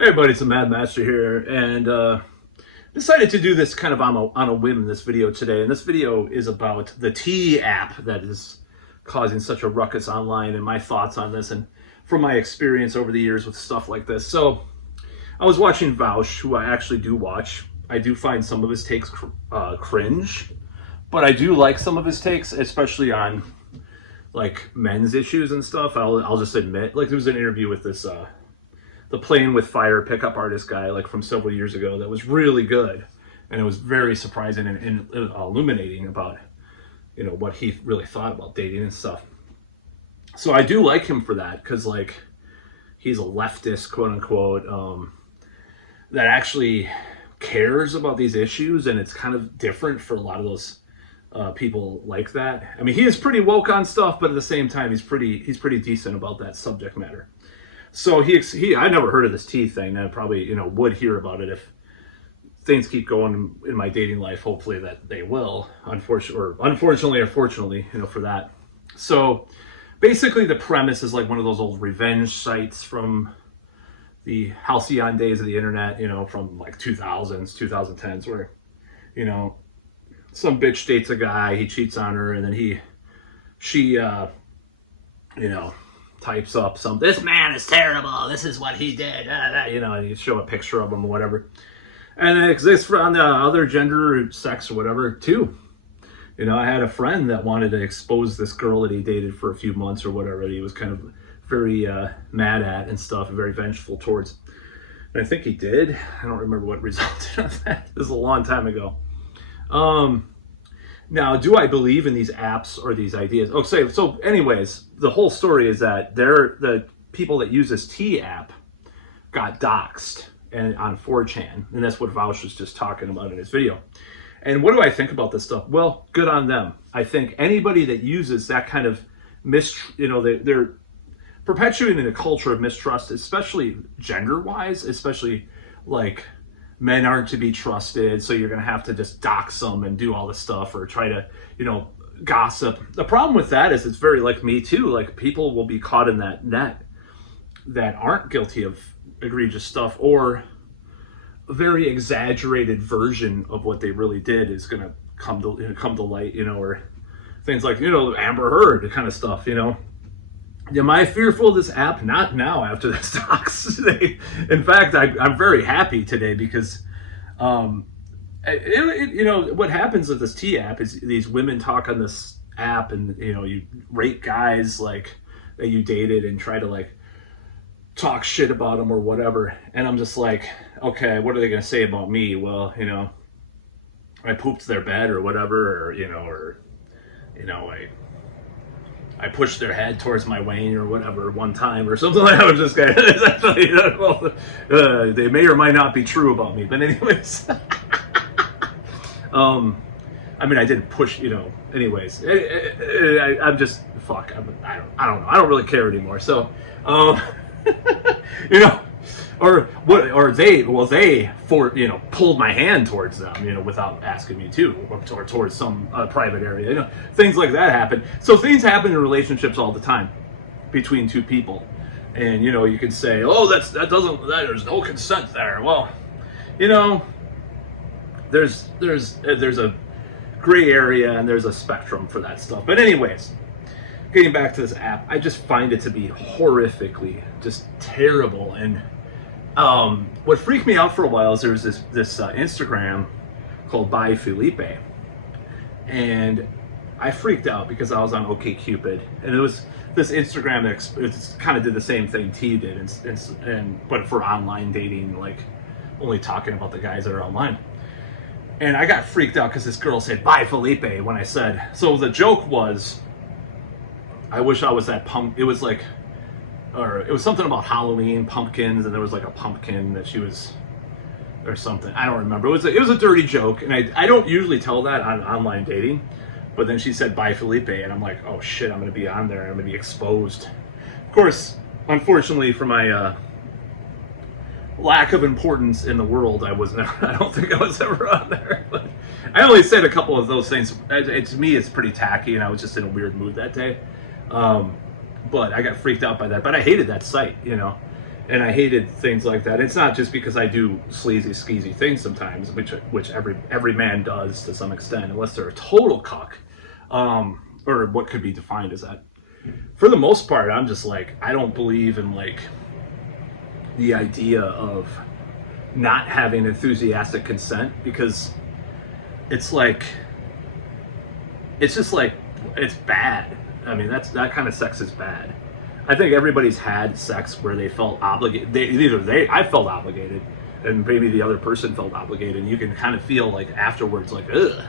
Hey everybody, it's the Mad Master here, and decided to do this kind of on a whim in this video today. And this video is about the T app that is causing such a ruckus online, and my thoughts on this, and from my experience over the years with stuff like this. So I was watching Vaush, who I actually do watch. I do find some of his takes cringe, but I do like some of his takes, especially on like men's issues and stuff. I'll just admit, like there was an interview with this the Playing with Fire pickup artist guy, like from several years ago, that was really good, and it was very surprising and illuminating about what he really thought about dating and stuff. So I do like him for that, because like he's a leftist, quote unquote, that actually cares about these issues, and it's kind of different for a lot of those people like that. I mean, he is pretty woke on stuff, but at the same time, he's pretty decent about that subject matter. So he I never heard of this T thing. I probably would hear about it if things keep going in my dating life. Hopefully that they will. Unfortunately or fortunately, for that. So basically, the premise is like one of those old revenge sites from the halcyon days of the internet. From like 2000s, 2010s, where some bitch dates a guy, he cheats on her, and then she types up some, "This man is terrible, this is what he did," and you show a picture of him or whatever. And it exists on the other gender or sex or whatever too. I had a friend that wanted to expose this girl that he dated for a few months or whatever, that he was kind of very mad at and stuff, and very vengeful towards. And I think he did. I don't remember what resulted of that. This is a long time ago. Now, do I believe in these apps or these ideas? Okay, so anyways, the whole story is that the people that use this T app got doxxed and on 4chan, and that's what Vaush was just talking about in his video. And what do I think about this stuff? Well, good on them. I think anybody that uses that kind of they're perpetuating a culture of mistrust, especially gender-wise, especially like men aren't to be trusted, so you're going to have to just dox them and do all this stuff, or try to, gossip. The problem with that is it's very like me too. Like, people will be caught in that net that aren't guilty of egregious stuff, or a very exaggerated version of what they really did is going to come to light, or things like, Amber Heard kind of stuff, Am I fearful of this app? Not now, after this dox today. In fact, I'm very happy today, because what happens with this T app is these women talk on this app, and you rate guys like that you dated and try to like talk shit about them or whatever. And I'm just like, okay, what are they gonna say about me? Well, I pooped their bed or whatever, or I pushed their head towards my wang or whatever one time or something like that. I was just kind of, they may or might not be true about me, but anyways. I mean, I didn't push, anyways. I'm just, fuck, I don't know. I don't really care anymore. So, they pulled my hand towards them, without asking me to, or towards some private area, things like that happen. So things happen in relationships all the time between two people, and you can say, oh, there's no consent there. Well, there's a gray area, and there's a spectrum for that stuff. But anyways, getting back to this app, I just find it to be horrifically just terrible. And what freaked me out for a while is there was this Instagram called By Felipe, and I freaked out because I was on OkCupid, and it was this Instagram that kind of did the same thing T did, but for online dating, like only talking about the guys that are online. And I got freaked out because this girl said "Bye Felipe" when I said. So the joke was, I wish I was that punk. It was like, or it was something about Halloween pumpkins, and there was like a pumpkin that she was, or something. I don't remember. It was a dirty joke, and I don't usually tell that on online dating. But then she said "Bye Felipe," and I'm like, oh shit, I'm gonna be on there. I'm gonna be exposed. Of course, unfortunately for my lack of importance in the world, I don't think I was ever on there. But I only said a couple of those things. To me, it's pretty tacky, and I was just in a weird mood that day. But I got freaked out by that. But I hated that site, And I hated things like that. It's not just because I do sleazy, skeezy things sometimes, which every man does to some extent, unless they're a total cuck, or what could be defined as that. For the most part, I'm just like, I don't believe in like the idea of not having enthusiastic consent, because it's like, it's just like, it's bad. I mean, that kind of sex is bad. I think everybody's had sex where they felt obligated. I felt obligated, and maybe the other person felt obligated. And you can kind of feel like afterwards, like, ugh,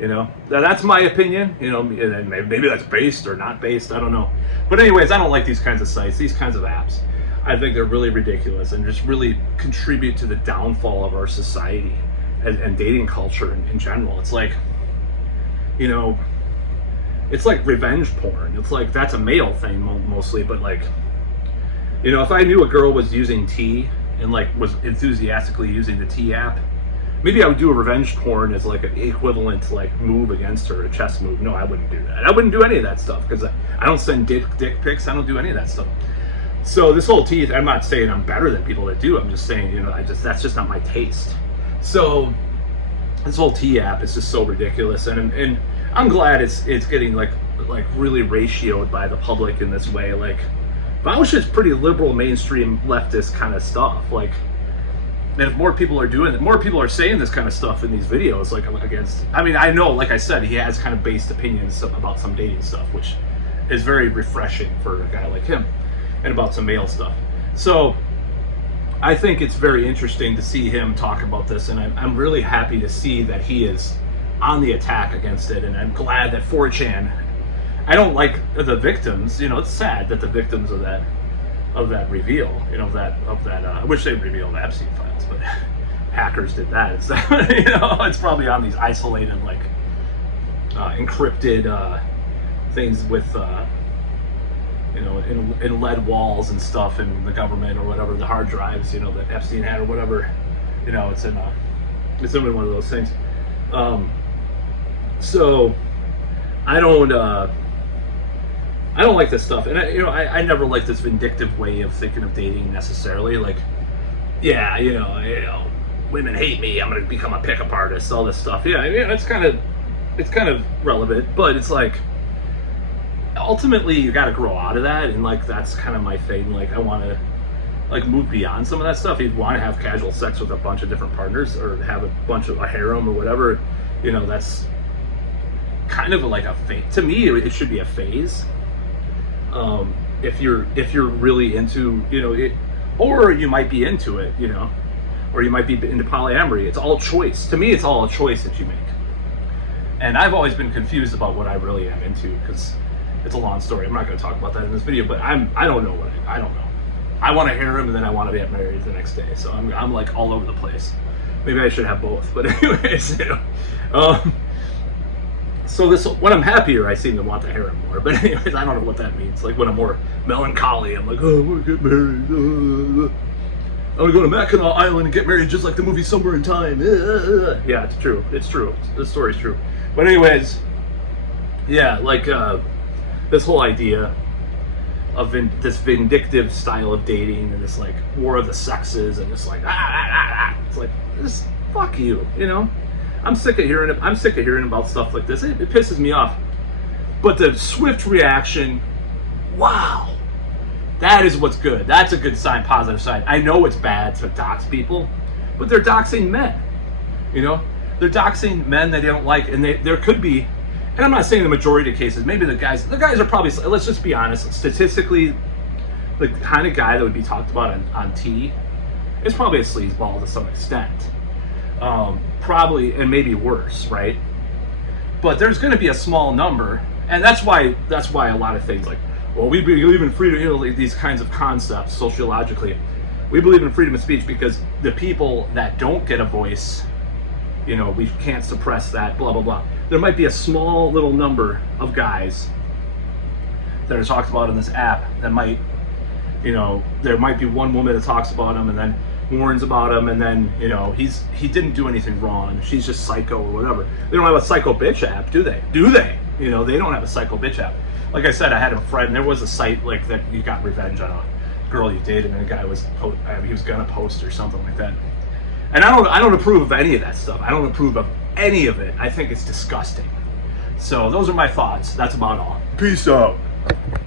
you know. That's my opinion, you know. And maybe that's based or not based. I don't know. But anyways, I don't like these kinds of sites, these kinds of apps. I think they're really ridiculous and just really contribute to the downfall of our society and dating culture in general. It's like, you know, it's like revenge porn. It's like, that's a male thing mostly, but like, you know, if I knew a girl was using T and like was enthusiastically using the T app, maybe I would do a revenge porn as like an equivalent like move against her, a chess move. No, I wouldn't do that. I wouldn't do any of that stuff because I don't send dick pics. I don't do any of that stuff. So this whole T, I'm not saying I'm better than people that do. I'm just saying, you know, that's just not my taste. So this whole T app is just so ridiculous, and I'm glad it's getting like really ratioed by the public in this way. Like, Bausch is pretty liberal, mainstream leftist kind of stuff. Like, and if more people are doing it, more people are saying this kind of stuff in these videos, like against. I mean, I know, like I said, he has kind of based opinions about some dating stuff, which is very refreshing for a guy like him, and about some male stuff. So I think it's very interesting to see him talk about this, and I'm really happy to see that he is on the attack against it, and I'm glad that 4chan. I don't like the victims. You know, it's sad that the victims of that reveal. You know, of that. I wish they revealed Epstein files, but hackers did that instead. You know, it's probably on these isolated, like encrypted things with. You know, in lead walls and stuff in the government or whatever, the hard drives, you know, that Epstein had or whatever, you know, it's in one of those things. So I don't like this stuff, and I never liked this vindictive way of thinking of dating necessarily. Like, yeah, you know, women hate me, I'm gonna become a pickup artist, all this stuff. Yeah, I mean, it's kind of relevant, but it's like, ultimately you got to grow out of that, and like that's kind of my thing. Like, I want to like move beyond some of that stuff. If you want to have casual sex with a bunch of different partners or have a harem or whatever, you know, that's kind of like a phase. To me, it should be a phase. If you're really into, you know, it, or you might be into it, you know, or you might be into polyamory. It's all choice. To me, it's all a choice that you make. And I've always been confused about what I really am into, because it's a long story. I'm not going to talk about that in this video, but I don't know I don't know. I want to harem, and then I want to get married the next day. So I'm like all over the place. Maybe I should have both. But anyways, you know. So what I'm happier, I seem to want the harem more. But anyways, I don't know what that means. Like when I'm more melancholy, I'm like, oh, I want to get married. I want to go to Mackinac Island and get married just like the movie Somewhere in Time. Yeah, it's true. It's true. This story's true. But anyways, yeah, like this whole idea of this vindictive style of dating and this like war of the sexes and this like it's like, just fuck you, you know. I'm sick of hearing about stuff like this. It pisses me off. But the swift reaction, wow, that is what's good. That's a good sign, positive sign. I know it's bad to dox people, but they're doxing men. You know, they're doxing men that they don't like, and there could be. And I'm not saying the majority of cases, maybe the guys are probably, let's just be honest, statistically, the kind of guy that would be talked about on T is probably a sleazeball to some extent. Probably, and maybe worse, right? But there's going to be a small number, and that's why a lot of things like, well, we believe in freedom, you know, like these kinds of concepts sociologically. We believe in freedom of speech because the people that don't get a voice, you know, we can't suppress that, blah, blah, blah. There might be a small little number of guys that are talked about in this app that might, you know, there might be one woman that talks about him and then warns about him, and then, you know, he didn't do anything wrong, she's just psycho or whatever. They don't have a psycho bitch app, do they? You know, they don't have a psycho bitch app. Like I said, I had a friend, there was a site like that you got revenge on a girl you dated and a guy was he was gonna post or something like that. And I don't approve of any of that stuff. I don't approve of any of it. I think it's disgusting. So those are my thoughts. That's about all. Peace out.